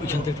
ওইখান থেকে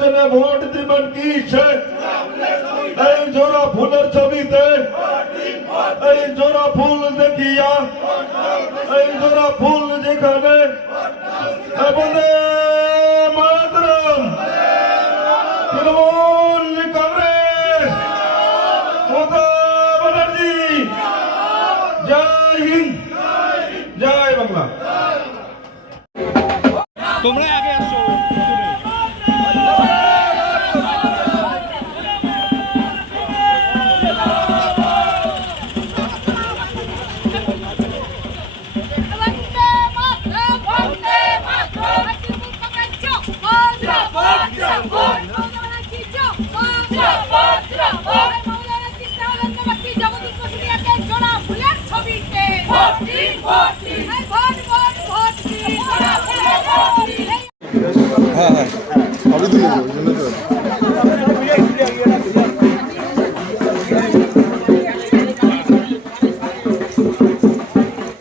নির্বাচনে ভোট দিবেন কি এই জোড়া ফুলের ছবিতে। এই জোড়া ফুল দেখিয়া। এই জোড়া ফুল যেখানে। তোমরা আগে আসো মমতা